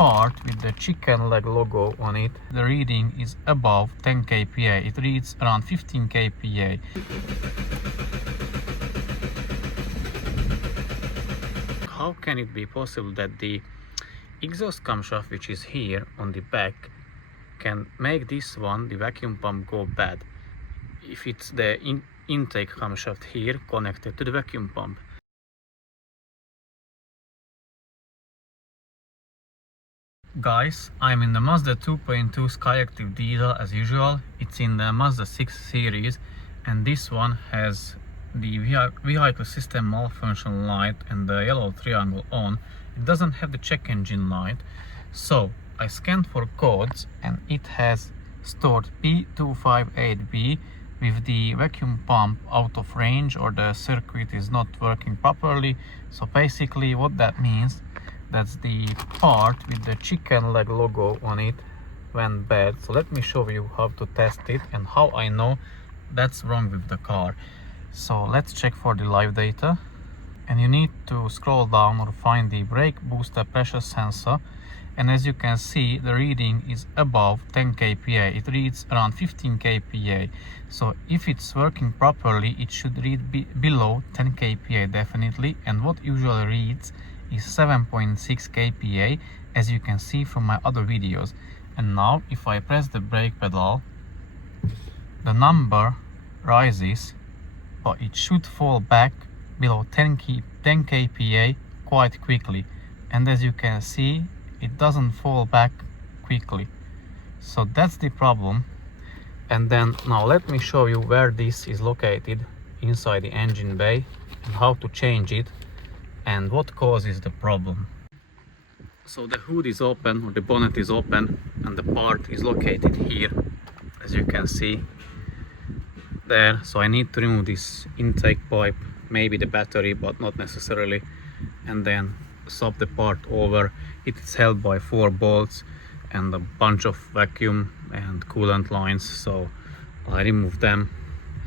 part with the chicken leg logo on it, the reading is above 10 kPa. It reads around 15 kPa. How can it be possible that the exhaust camshaft, which is here on the back, can make this one, the vacuum pump, go bad if it's the intake camshaft here connected to the vacuum pump? Guys, I'm in the Mazda 2.2 Skyactiv diesel as usual. It's in the Mazda 6 series, and this one has the vehicle system malfunction light and the yellow triangle on. It doesn't have the check engine light. So I scanned for codes and it has stored P258B with the vacuum pump out of range, or the circuit is not working properly. So basically what that means, that's the part with the chicken leg logo on it went bad. So let me show you how to test it and how I know that's wrong with the car. So let's check for the live data, and you need to scroll down or find the brake booster pressure sensor, and as you can see, the reading is above 10 kPa. It reads around 15 kPa. So if it's working properly, it should read below 10 kPa definitely, and what usually reads is 7.6 kPa, as you can see from my other videos. And now if I press the brake pedal, the number rises, but it should fall back below 10 kPa quite quickly, and as you can see, it doesn't fall back quickly. So that's the problem. And then now let me show you where this is located inside the engine bay and how to change it and what causes the problem. So the hood is open, or the bonnet is open, and the part is located here, as you can see there. So I need to remove this intake pipe, maybe the battery, but not necessarily, and then swap the part over. It is held by 4 bolts and a bunch of vacuum and coolant lines, so I remove them,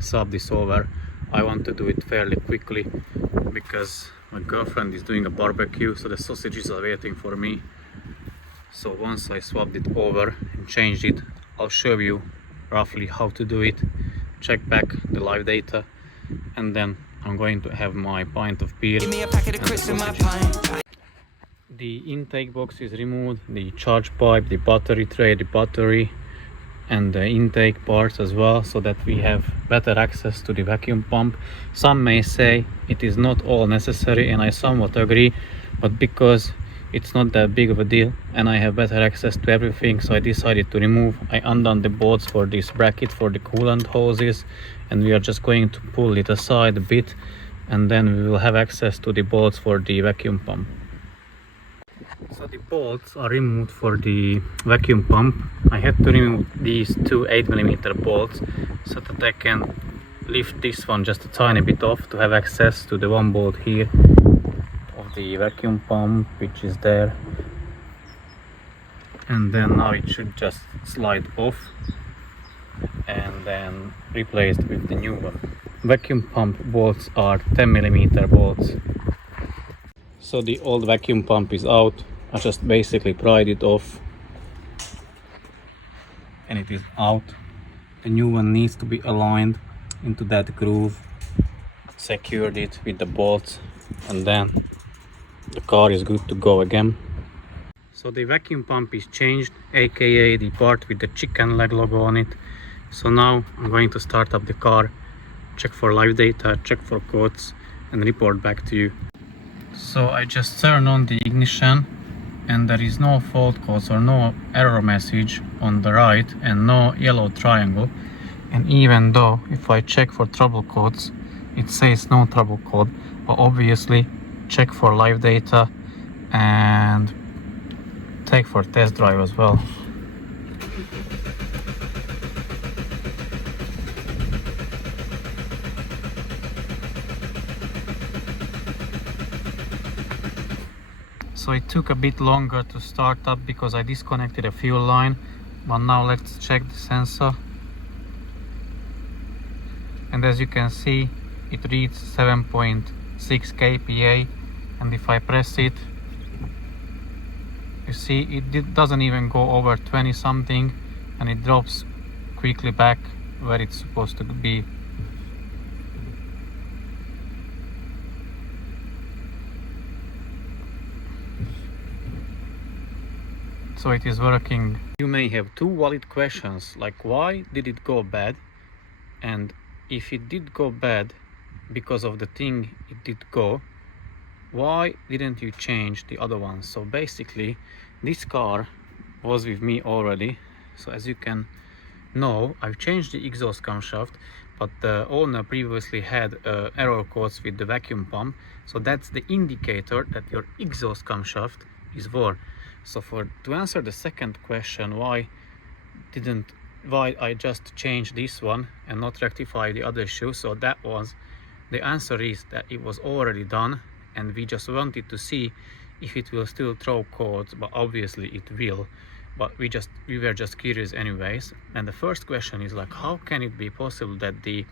swap this over. I want to do it fairly quickly because my girlfriend is doing a barbecue, so the sausages are waiting for me. So once I swapped it over and changed it, I'll show you roughly how to do it, check back the live data, and then I'm going to have my pint of beer. Give me a packet of crisps in my pint. The intake box is removed, the charge pipe, the battery tray, the battery, and the intake parts as well, so that we have better access to the vacuum pump. Some may say it is not all necessary, and I somewhat agree, but because it's not that big of a deal and I have better access to everything, so I decided to remove. I undone the bolts for this bracket for the coolant hoses, and we are just going to pull it aside a bit, and then we will have access to the bolts for the vacuum pump. So the bolts are removed for the vacuum pump. I had to remove these 2 8mm bolts so that I can lift this one just a tiny bit off to have access to the one bolt here of the vacuum pump, which is there, and then now it should just slide off and then replaced with the new one. Vacuum pump bolts are 10mm bolts. So the old vacuum pump is out. I just basically pried it off and it is out. The new one needs to be aligned into that groove, secured it with the bolts, and then the car is good to go again. So the vacuum pump is changed, aka the part with the chicken leg logo on it. So now I'm going to start up the car, check for live data, check for codes, and report back to you. So I just turned on the ignition, and there is no fault codes or no error message on the right and no yellow triangle. And even though if I check for trouble codes, it says no trouble code, but obviously check for live data and take for test drive as well. So it took a bit longer to start up because I disconnected a fuel line, but now let's check the sensor. And as you can see, it reads 7.6 kPa, and if I press it, you see, it doesn't even go over 20 something, and it drops quickly back where it's supposed to be. So it is working. You may have two valid questions, like why did it go bad, and if it did go bad because of the thing it did go, why didn't you change the other one? So basically this car was with me already, so as you can know, I've changed the exhaust camshaft, but the owner previously had error codes with the vacuum pump, so that's the indicator that your exhaust camshaft is worn. So to answer the second question, why I just changed this one and not rectify the other issue, so the answer is that it was already done, and we just wanted to see if it will still throw codes, but obviously it will, but we were just curious anyways. And the first question is like, how can it be possible that the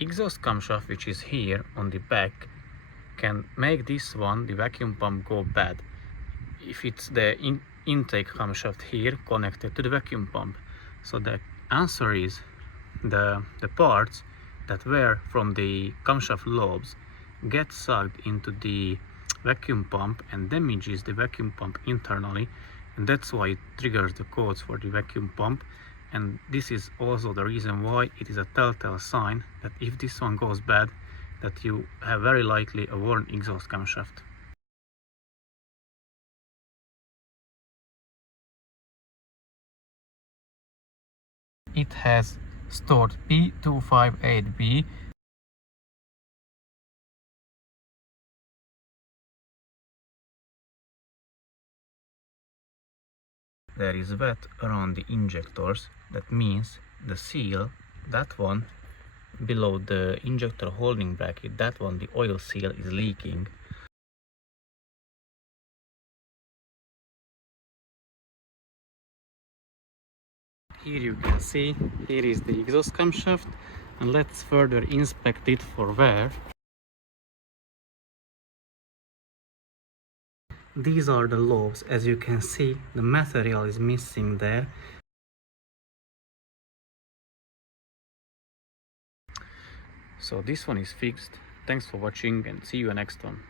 exhaust camshaft, which is here on the back, can make this one, the vacuum pump, go bad if it's the intake camshaft here connected to the vacuum pump? So the answer is the parts that were from the camshaft lobes get sucked into the vacuum pump and damages the vacuum pump internally, and that's why it triggers the codes for the vacuum pump. And this is also the reason why it is a telltale sign that if this one goes bad, that you have very likely a worn exhaust camshaft. It has stored P258B. There is wet around the injectors. That means the seal, that one below the injector holding bracket, that one, the oil seal, is leaking. Here you can see, here is the exhaust camshaft, and let's further inspect it for wear. These are the lobes. As you can see, the material is missing there. So this one is fixed. Thanks for watching, and see you next one.